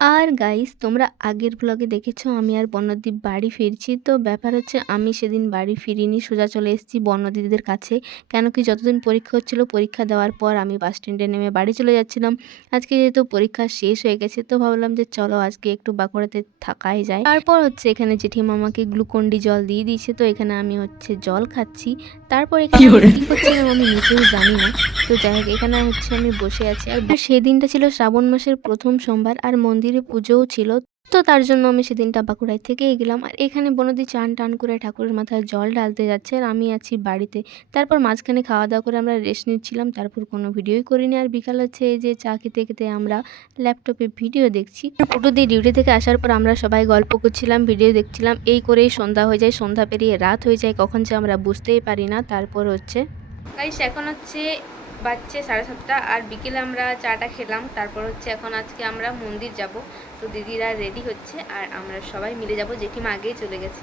আর guys তোমরা আগের ব্লগে দেখেছো আমি আর বর্ণদ্বীপ বাড়ি ফিরছি। তো ব্যাপার হচ্ছে আমি সেদিন বাড়ি ফিরিনি, সোজা চলে এসেছি বর্ণদিদিদের কাছে। কেন কি যতদিন পরীক্ষা হচ্ছিল, পরীক্ষা দেওয়ার পর আমি বাস স্ট্যান্ডে নেমে বাড়ি চলে যাচ্ছিলাম। আজকে যেহেতু পরীক্ষা শেষ হয়ে গেছে তো ভাবলাম যে চলো আজকে একটু বাঁকুড়াতে থাকাই যায়। তারপর হচ্ছে এখানে জেঠিমা আমাকে গ্লুকন্ডি জল দিয়ে দিয়েছে, তো এখানে আমি হচ্ছে জল খাচ্ছি। তারপর এখানে আমি কি করছিলাম আমি নিজেও জানি না। তো যাই হোক এখানে হচ্ছে আমি বসে আছি। আর সেদিনটা ছিল শ্রাবণ মাসের প্রথম সোমবার আর মন্দিরে পুজোও ছিল। তো তার জন্য আমি সেদিনটা বাঁকুড়ায় থেকেই গেলাম। আর এখানে বনদি চান টান করে ঠাকুরের মাথায় জল ঢালতে যাচ্ছে আর আমি আছি বাড়িতে। তারপর মাঝখানে খাওয়া দাওয়া করে আমরা রেস্ট নিচ্ছিলাম, তারপর কোনো ভিডিওই করিনি। আর বিকাল হচ্ছে এই যে চা খেতে খেতে আমরা ল্যাপটপে ভিডিও দেখছি। পুটু দিয়ে ডিউটি থেকে আসার পর আমরা সবাই গল্প করছিলাম, ভিডিও দেখছিলাম। এই করেই সন্ধ্যা হয়ে যায়, সন্ধ্যা পেরিয়ে রাত হয়ে যায়, কখন যে আমরা বুঝতেই পারি না। তারপর হচ্ছে গাইস এখন হচ্ছে বাজছে 7:30 আর বিকেলে আমরা চাটা খেলাম। তারপর হচ্ছে এখন আজকে আমরা মন্দির যাব। তো দিদিরা রেডি হচ্ছে আর আমরা সবাই মিলে যাব, জেঠিমা আগেই চলে গেছে।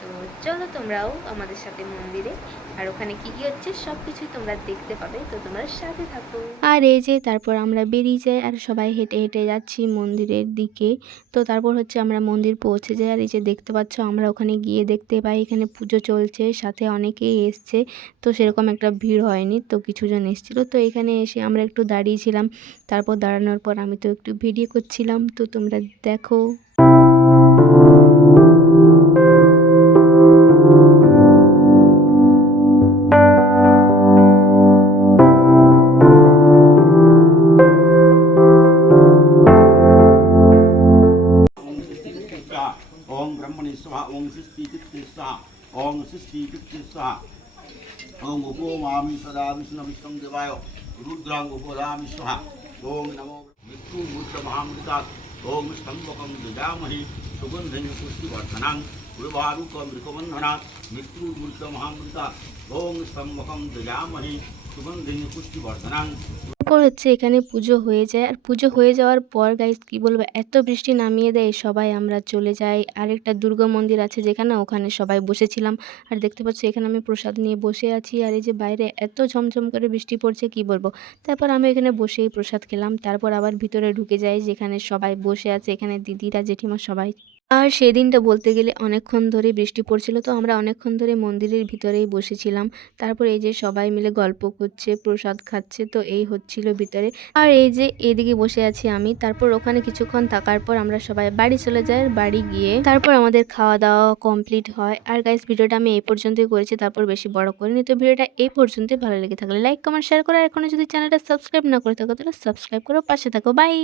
তো চলো তোমরাও আমাদের সাথে মন্দিরে, আর ওখানে কি কি হচ্ছে সব কিছুই তোমরা দেখতে পাবে, তো তোমরা সাথে থাকো। আর এই যে তারপর আমরা বেরিয়ে যাই আর সবাই হেঁটে হেঁটে যাচ্ছি মন্দিরের দিকে। তো তারপর হচ্ছে আমরা মন্দির পৌঁছে যাই। আর এই যে দেখতে পাচ্ছ আমরা ওখানে গিয়ে দেখতে পাই এখানে পুজো চলছে, সাথে অনেকেই এসছে। তো সেরকম একটা ভিড় হয়নি, তো কিছুজন এসেছিলো। তো এখানে এসে আমরা একটু দাঁড়িয়েছিলাম। তারপর দাঁড়ানোর পর আমি তো একটু ভিডিও করছিলাম, তো তোমরা দেখো। ओम ब्रह्मणि स्वाहा ओम सृष्टि स्वाहा ओम सृष्टि स्वाहा ओम उपमामि सदा विष्णु विष्णु देवाय रुद्रांग उपदामि स्वाहा ओम नमो मृत्यु मूर्त महामृता ओम स्तंभकं ददामहि सुगंधिं पुष्टिवर्धनं उर्वारुकं मृकबन्धना मृत्यु मूर्त महामृता ओम स्तंभकं ददामहि सुगंधिं पुष्टिवर्धनं। তারপর হচ্ছে এখানে পুজো হয়ে যায়। আর পুজো হয়ে যাওয়ার পর গাইস কি বলবো, এত বৃষ্টি নামিয়ে দেয়, সবাই আমরা চলে যাই আরেকটা দুর্গা মন্দির আছে যেখানে, ওখানে সবাই বসেছিলাম। আর দেখতে পাচ্ছ এখানে আমি প্রসাদ নিয়ে বসে আছি। আর এই যে বাইরে এত ঝমঝম করে বৃষ্টি পড়ছে কি বলবো। তারপর আমি এখানে বসেই প্রসাদ খেলাম। তারপর আবার ভিতরে ঢুকে যাই যেখানে সবাই বসে আছে, এখানে দিদিরা জেঠিমা সবাই। আর সেদিনটা বলতে গেলে অনেকক্ষণ ধরে বৃষ্টি পড়ছিল, তো আমরা অনেকক্ষণ ধরে মন্দিরের ভিতরেই বসেছিলাম। তারপর এই যে সবাই মিলে গল্প করছে, প্রসাদ খাচ্ছে, তো এই হচ্ছিল ভিতরে। আর এই যে এইদিকে বসে আছি আমি। তারপর ওখানে কিছুক্ষণ থাকার পর আমরা সবাই বাড়ি চলে যাই। বাড়ি গিয়ে তারপর আমাদের খাওয়া দাওয়া কমপ্লিট হয়। আর গাইস ভিডিওটা আমি এই পর্যন্তই করেছি, তারপর বেশি বড় করিনি। তো ভিডিওটা এই পর্যন্তই, ভালো লেগে থাকলে লাইক কমেন্ট শেয়ার করো। আর এখনো যদি চ্যানেলটা সাবস্ক্রাইব না করে থাকো তাহলে সাবস্ক্রাইব করো, পাশে থাকো। বাই।